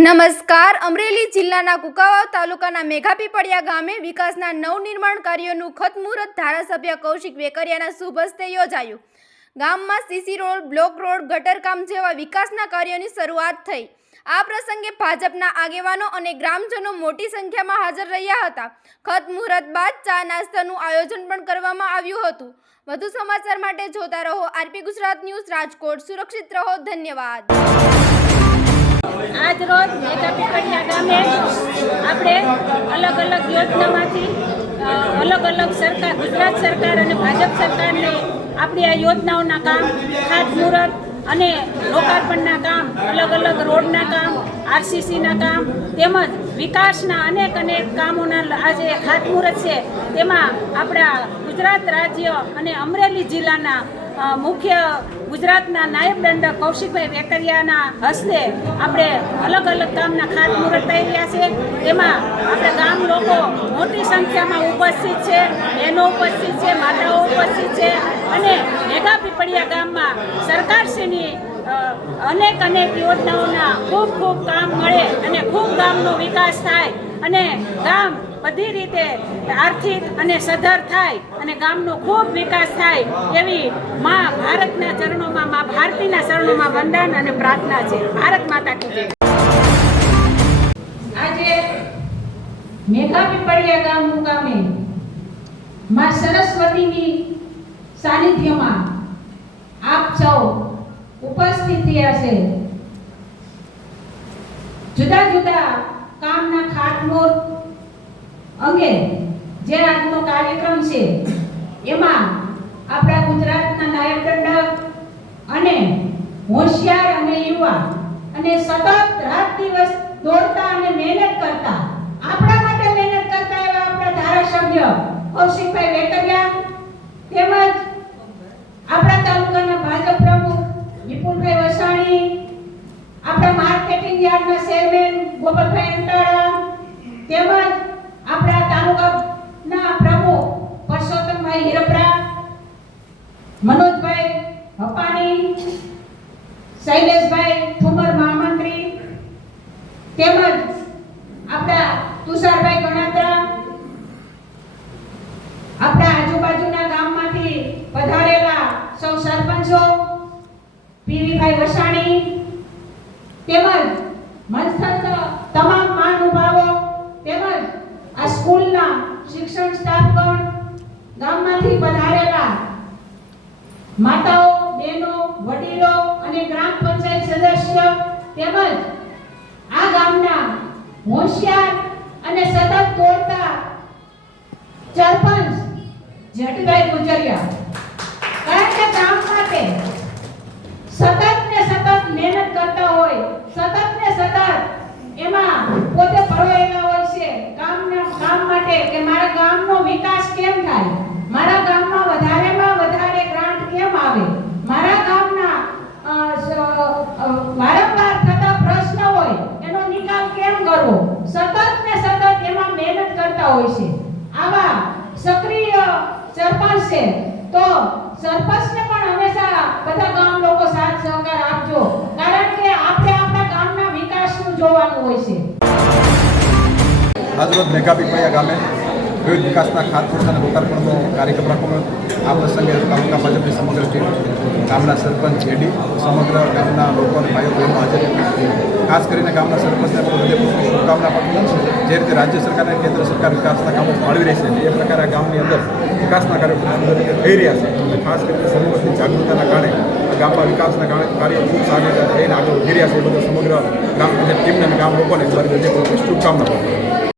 નમસ્કાર. અમરેલી જિલ્લાના કુકાવાવ તાલુકાના મેઘાપીપળિયા ગામે વિકાસના નવનિર્માણ કાર્યોનું ખતમુહૂર્ત ધારાસભ્ય કૌશિક વેકરિયાના શુભ હસ્તે યોજાયું. ગામમાં સીસી રોડ, બ્લોક રોડ, ગટરકામ જેવા વિકાસના કાર્યોની શરૂઆત થઈ. આ પ્રસંગે ભાજપના આગેવાનો અને ગ્રામજનો મોટી સંખ્યામાં હાજર રહ્યા હતા. ખતમુહૂર્ત બાદ ચા નાસ્તાનું આયોજન પણ કરવામાં આવ્યું હતું. વધુ સમાચાર માટે જોતા રહો આરપી ગુજરાત ન્યૂઝ રાજકોટ. સુરક્ષિત રહો. ધન્યવાદ આજ રોજ મેઘા પીપળિયા ગામે આપણે અલગ અલગ યોજનામાંથી અલગ અલગ સરકાર, ગુજરાત સરકાર અને ભાજપ સરકારની આપણી આ યોજનાઓના કામ, ખાતમુહૂર્ત અને લોકાર્પણના કામ, અલગ અલગ રોડના કામ, આરસીસીના કામ, તેમજ વિકાસના અનેક અનેક કામોના આજે ખાતમુહૂર્ત છે. તેમાં આપણા ગુજરાત રાજ્ય અને અમરેલી જિલ્લાના મુખ્ય ગુજરાતના નાયબ દંડક કૌશિકભાઈ વેકરિયાના હસ્તે આપણે અલગ અલગ ગામના ખાતમુહૂર્ત થઈ રહ્યા છે. તેમાં આપણા ગામ લોકો મોટી સંખ્યામાં ઉપસ્થિત છે, બહેનો ઉપસ્થિત છે, માતાઓ ઉપસ્થિત છે અને મેગા પીપળિયા ગામમાં સરકારશ્રીની અનેક અનેક યોજનાઓના ખૂબ ખૂબ કામ મળે અને ખૂબ ગામનો વિકાસ થાય અને ગામ બધી રીતે આર્થિક અને સધર થાય અને ગામનો ખૂબ વિકાસ થાય એવી મા ભારતના ચરણોમાં, મા ભારતીના ચરણોમાં વંદન અને પ્રાર્થના છે. ભારત માતા કી જય. આજે મેઘા પીપળિયા ગામ મુકામે મા સરસ્વતીની સાનિધ્યમાં આપ સૌ ઉપસ્થિત થયા છે. જુદા જુદા કામના ખાતમુહૂર્ત અંગે જે આજનો કાર્યક્રમ છે, એમાં આપણા ગુજરાતના નાયક દંડક અને હોશિયાર અને યુવા અને સતત રાત દિવસ દોડતા અને મહેનત કરતા, આપણા માટે મહેનત કરતા એવા આપણા ધારાસભ્ય કૌશિકભાઈ વેકરિયા તેમજ આપણા તાલુકાના ભાજપ પ્રમુખ વિપુલભાઈ વસાણી, આપણા માર્કેટિંગ યાર્ડના ચેરમેન ગોપાલભાઈ અંટાળા તેમજ આપણા તાલુકાના પ્રમુખ પરસોત્તમભાઈ હિરપરા મનોજભાઈ હપાણી શૈલેષભાઈ ઠુમર મહામંત્રી, તેમજ આપણા તુષારભાઈ ગણાત્રા, આપણા આજુબાજુના ગામમાંથી પધારેલા સૌ સરપંચો, પીવીભાઈ વસાણી, તેમજ મંચસ્થ તમામ મહાનુભાવો, તેમજ આ સ્કૂલના શિક્ષણ સ્ટાફગણ ગામમાંથી પધારેલા માતાઓ બહેનો, વડીલો અને ગ્રામ પંચાયત સદસ્ય તેમજ આ ગામના હોશિયાર અને સતત દોડતા સરપંચ જટભાઈ ગુજરિયા. સરપંચ છે. તો સરપંચને પણ હંમેશા બધા ગામ લોકો સાથ સહકાર આપજો. કારણ કે આપણે આપણા ગામના વિકાસનું જોવાનું હોય છે. આજરોજ મેઘાપીપળિયા ગામે વિવિધ વિકાસના ખાતમુહૂર્ત અને લોકાર્પણનો કાર્યક્રમ રાખવામાં આ પ્રસંગે તાલુકા ભાજપની સમગ્ર ટીમ ગામના સરપંચ જેડી, સમગ્ર ગામના લોકોને ભાઈઓ બહેનો હાજર ખાસ કરીને ગામના સરપંચને પણ હૃદયપૂર્વક શુભકામના પાઠવું જે રીતે રાજ્ય સરકાર અને કેન્દ્ર સરકાર વિકાસના કામો ફાળવી રહી છે, એ પ્રકારે ગામની અંદર વિકાસના કાર્યો થઈ રહ્યા છે. અને ખાસ કરીને સમૂહની જાગૃતતાના કારણે ગામના વિકાસના કારણે કાર્યો ખૂબ સારી થઈને આગળ વધી રહ્યા છે. એ બધું સમગ્ર ગામ અને ટીમને ગામ લોકોને હૃદયપૂર્વક શુભકામના પાઠવું